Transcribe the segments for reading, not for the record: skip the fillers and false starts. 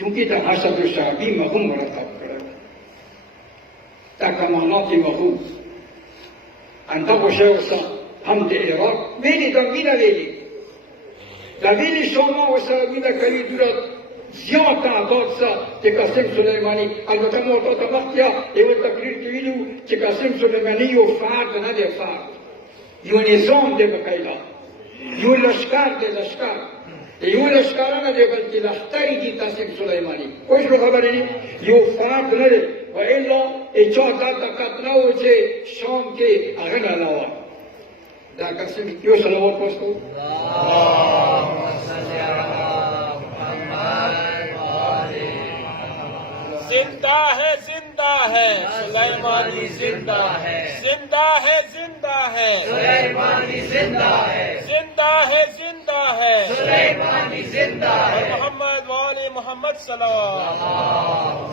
چونکه د حسد شعبی مفهوم مرتب کړی دا کمالات مفهوم همدغه شی اوس هم د عراق ویلي دا مینه ویلي دا ویلي شما ورسره مینه کوي دومره زیات تعداد سره چې قاسم سلیماني البته ما ورته مخکې یوه تقریر کې ویلي وو چې قاسم سلیماني یو فرد نه دی فرد یو نظام دی بقیدا یو لشکر دی لشکر یو لشکر نه دی بلکې لښکرې دي قاسم سلیماني پوه شو خبرې دي یو فرد نه دی و الا چا دا طاقت نه و چې شام کې هغه نه علاوه دا قاسم یو صلوات پوسټو जिंदा है सुलेमानी जिंदा है सुलेमानी जिंदा है सुलेमानी जिंदा है मोहम्मद वाले मोहम्मद सल्लल्लाहु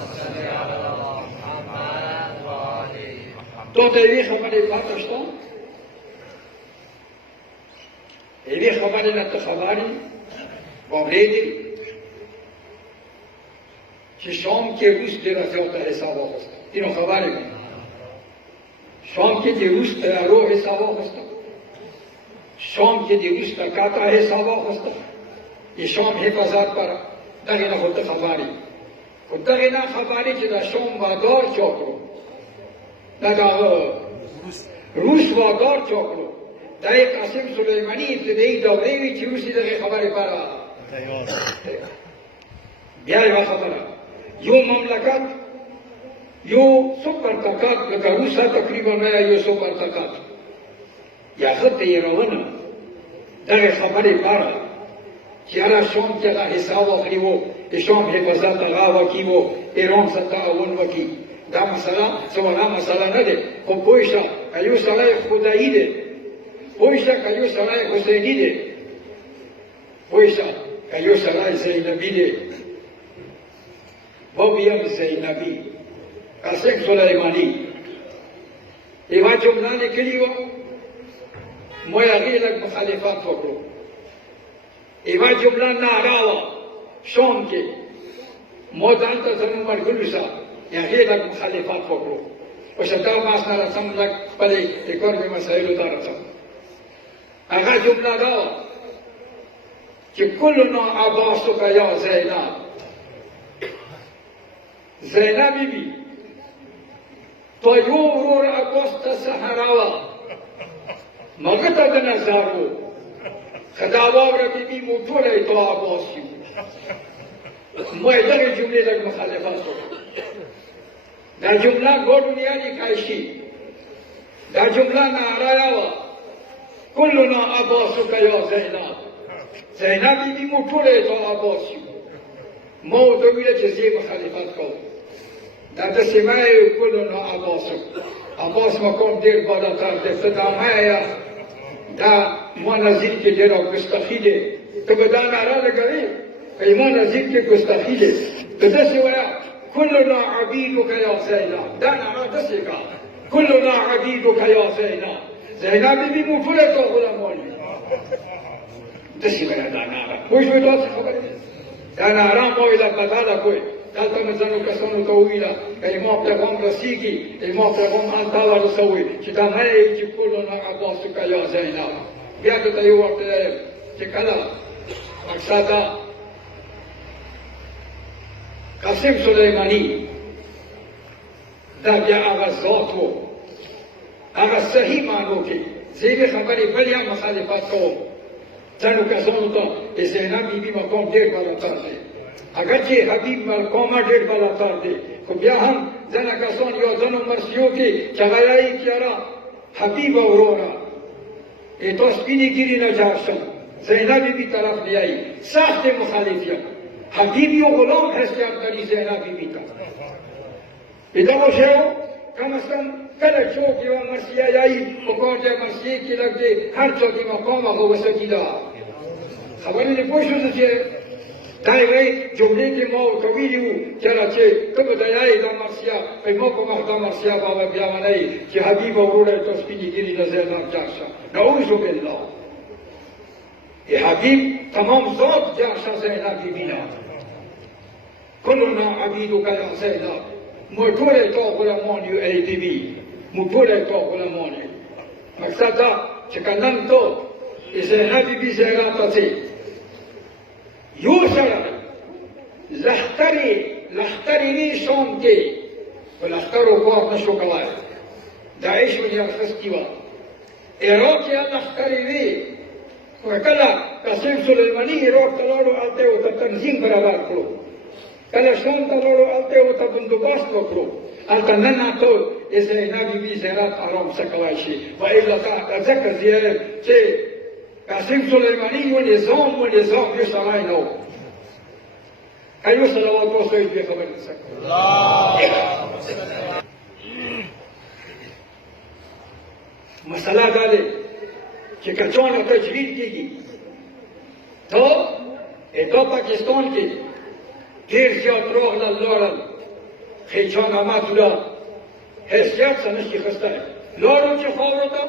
تو ته یوې خبرې پاتې شته یوې خبرې نه ته خبر یې واورېدې چې شام کې روس ډېره زیاته حساب واخیسته اینو خبر یې شام کې د روس طیارو حساب واخیسته شام کې د روس طاقته حساب واخیسته د شام حفاظت پر دغې نه خو ته خبر یې خو دغې نه خبر یې چې د شام بادار چا کړو دا روس وادار چا کړو دا یې قاسم سلیماني ابتدایي دورې وې چې روس یې دغې خبرې لپاره بیا یوه خبره یو مملکت یو سپر طاقت لکه روسه تقریبا یا یو سپر طاقت یا ښه تېرونه دغې خبرې لپاره چې هغه شام کې هغه حساب واخلي وو د شام حفاظت هغه وکړي وو ایران سره تعاون وکړي دا مسله څومره مسله نه ده خو پوه شه که یو سړی خدایي دی پوه شه که یو سړی حسیني دی پوه شه که یو سړی زینبي دی وویم زینبي قاسم سلیماني یوه جمله لیکلې وه ما یې هغې لږ مخالفت وکړو یوه جمله ناره وه شام کې ما دلته زموږ ملګرو سره هغې لږ مخالفت وکړو اوس دا بحث نه رسم لږ خپلې د کورنۍ مسایلو ته رسم هغه جمله دا وه چې کلنا عباسک یا زینب زینب بیبي تا یو ورور عباس ته سحره وه مګه ته د نظر و ښه دا واوره بیبي موږ ټوله یې تا عباس یو ما یې دغې جملې لږ مخالفت وکړو دا جمله ګوډونیا لیکل شي دا جمله ناره وه کلنا عباسک یا زینب زینب بیبي موږ ټوله یې تا عباس یو ما ورته وویله چې زه یې مخالفت کوم دا داسې مه یې کلنا عباسک عباس مقام ډېر بالاتر دی ته دا مه یې دا ما نظیر کې ډېره ګستاخي دی ته به دا ناره لګوې که ما نظیر کې ګستاخي دی ته داسې وایه كلنا عبيدك يا زينب دا ناره داسې کا كلنا عبيدك يا زينب زینب بیبي موږ ټوله یې تا غلامان یو داسې وایه دا ناره پوه شوې داسې خبرې دا ناره ما ویله بدله کړئ دلته مې ځینو کسانو ته وویله که ما پیغام رسېږي ما پیغام هلته ورسوئ چې دا نه یې چې کلنا عباسک یا زینب بیا درته یو ورته وایم چې کله مقصد دا قاسم سلیماني دا بیا هغه ذات و هغه صحیح معنو کې زه یې خبرې بل هم مخالفت کوم ځینو کسانو ته د زینب بیبي مقام ډېر بالاتر دی اگر چې حبیب مقامه ډېر بالاتر دی خو بیا هم ځینې کسان یا ځینو مرثیو کې چې هغه وایي چې یاره حبیبه وروره ته سپینې ګیرې نه جار شم زینب بیبي طرف بیایي سخت مخالف یم حبیب یو غلام حیثیت لري زینب بیبي ته دغه شی کم از کم کله څوک یوه مرثیه یایي په کار د مرثیې کې لږ دی هر څوک یې مقام هغه وسطي ده خبرې دې پوه شوې چې دا یوې جملې کې ما ورته ویلي وو کله چې ته به د یایې دا مرثیه ما په مخ دا مرثیه به بیا منئ چې حبیبه وروره ته سپینې ګیرې د زینب جار شه نعوذ بالله حبیب تمام ذات جار شه زینب بیبي نه كلنا عبيدك يا سيدا موټوره تو غلامان یو ای ټي وی موټوره تو غلامان یو مقصد دا چې کنن تو زینب بی زیارت ته یو سره لختری وی شوم کې ولخترو کو نشو کولای داعش ولې اخستي و عراق یا لختری وی وکړه قاسم سلیمانی عراق ته لاړو الته او تنظیم برابر کړو کله شام ته لاړو الته او ته بندوبست وکړو الته نن ته زینب بی زیارت آرام سکلای شي و الا تا ذکر زیارت چې قاسم سلیمانی یو نظام یو سړی نو ایو صلوات و سید به خبر نسکو مسئلہ دا ده چې کچانو تجوید کیږي تو پاکستان کې ډېر زیات راغلل لاړل خیچان آمد ولا حیثیت څه نشي اخیستی لاړو چې خاورو ته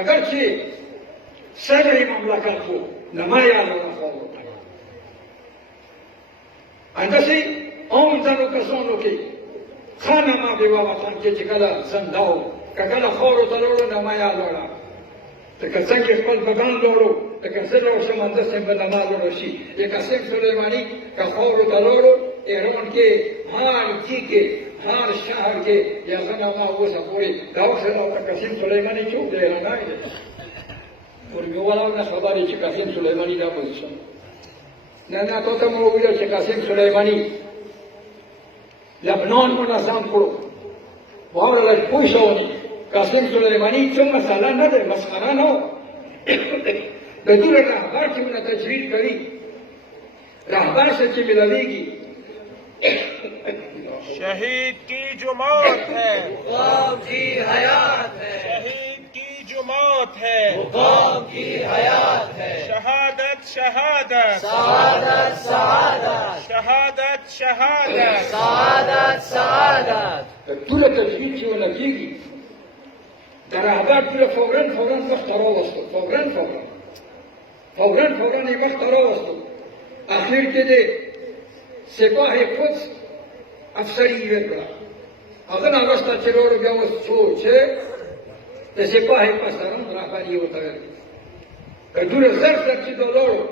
اگر چې صدر مملکت و نما یې راغله خاورو ته انداسې عام ځینو کسانو کې ښه نما بېوه وطن کې چې کله زنده و که کله خاورو ته لاړو نما یې لاړه لکه څنګه خپل بدن لاړو لکه زه لاړ شم انداسې به نما لاړه شي د قاسم سلیماني که خاورو ته لاړو ایران کې هر ځای کې هر شهر کې د هغه نما اوسه پورې دا اوس راته قاسم سلیماني څوک دی ایرانی دی ورمې نه خبرې چې قاسم سلیماني دا پوزیشن نه تو ته مو ویل چې قاسم سلیماني لبنان منظم کړو واوره لږ پوه شو قاسم سلیماني څه مسله نه ده مسخره نه د دې رهبر چې موږ تجوید کوي رهبر څه چې ملويږي शहीद की जो मौत है कौम की हयात है शहीद की जो मौत है कौम की हयात है शहादत शहादत सआदत सआदत शहादत शहादत सआदत सआदत ټول تجوید چې ونه کېږي د رهبر ټول فورا مخته راوستو فورا یې مخته راوستو اخر کې د سپاه قدس افسری یې وکړه هغه نه وروسته چې ورو بیا اوس څو چې د سپاه پسران رهبر یې ورته ویل که زر چې دا لاړو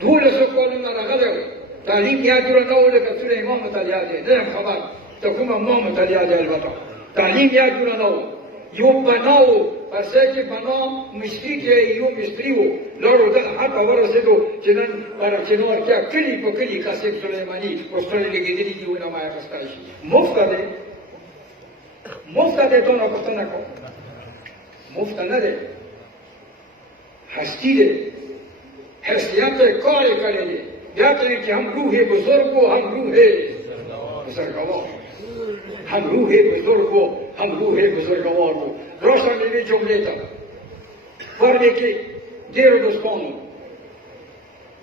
12 کلونه راغلی و تعلیم یې دوره نه و لکه څونه امام مطالعه دی نه یم خبر ته کومه امام مطالعه دی البته تعلیم یې دوره نه و یو بنا و پرسه چې بنا مستري کې یو مستري و لاړو دغه حتی ورسېدو چې نن برچینو ورکیا کلي په کلي قاسم سلیماني پوسټرونه لګېدلي دي ونه ما اخیستی شي مفته دی تو نه پوښتنه کوم مفته نه دی هستی دی حیثیت کار یې کړی دی بیا ته چې هم روح بزرگ و هم روح بزرگوار هم روح بزرگ و هم روح بزرگوار و راشم یوې جملې ته فرمې کې ډېرو دوستانو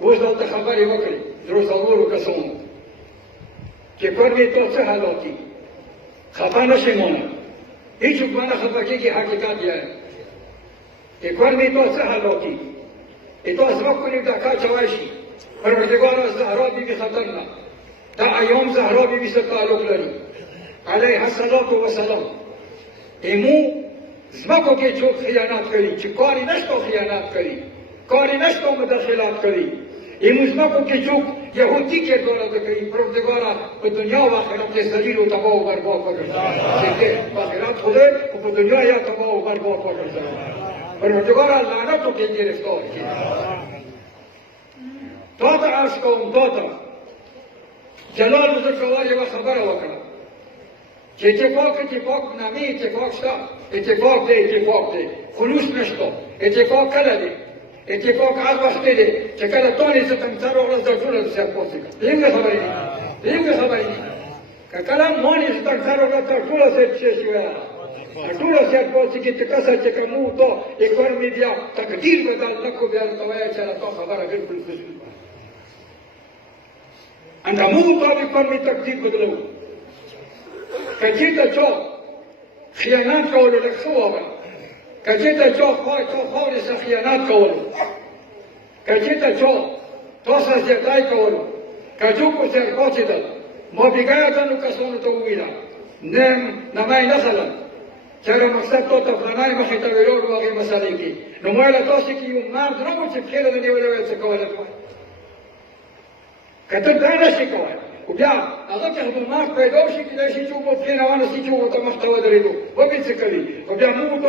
اوس دلته خبرې وکړې درو څلورو کسانو چې فرمې تا څه حالات دي خفه نشې مانه هېڅوک به نه خفه کېږي حقیقت یې چې فرمې تا څه حالات دي تو ازرق کنیم دا کا چوای شي پروردگار زهرا بیبی خطر نه دا ایام زهرا بیبی سره تعلق لري علیها الصلاة والسلام امو زمکو کې څوک خیانت کوي چې کاری نشته خیانت کوي کاری نشته مداخلات کوي امو زمکو کې څوک یهودی کردار ادا کوي پروردگار په دنیا و آخرت کې ذلیل و تباه و برباد وګرځوي چې په آخرت خوده او په دنیا یا تباه و برباد وګرځوي پروردگار لعنتو کې گرفتار کړي تا ته عرض کوم تا ته جلال بزرګوار یوه خبره وکړه چې اتفاق نامې اتفاق شته اتفاق دی خلوص نشته اتفاق کله دی اتفاق هغه وخت دی چې کله تونې زه تنګسر وغړم زه ټوله سر پورته کړم دغه خبرې دي که کله مونې زه تنګسر وغړم ته ټوله سر شي ټول سیاست پوهڅ کې ته کسه چې کومو ته اکونومي بیا تقدیر بدل نکو بیا ته وایي چې تا خبره بالکل فضول ده انده مو مطابق پر تقدیر بدلو که چېرته چا خیانت کولو لږ ښه واوره که چېرته چا خاورې سره خیانت کولو که چېرته چا تا سره زیاتی کولو کجو کو سر پਹੁੰਚیدل مو بګایتنو کسانو ته ویلا نیم نمای نسله چېرې مقصد ته افغانان مخې ته ویلوړ هغې مسالې کې نو مویله تاسې کې یو مرد نه و چې پښې له نیولې وی څه کولی که ته دا نشې کولی خو بیا هغه چې خدمات پیدا شي کېدای شي چې وبه پښې نه وانهسي چې ورته مخ ته ودرېدو وبې څه کوي خو بیا موږ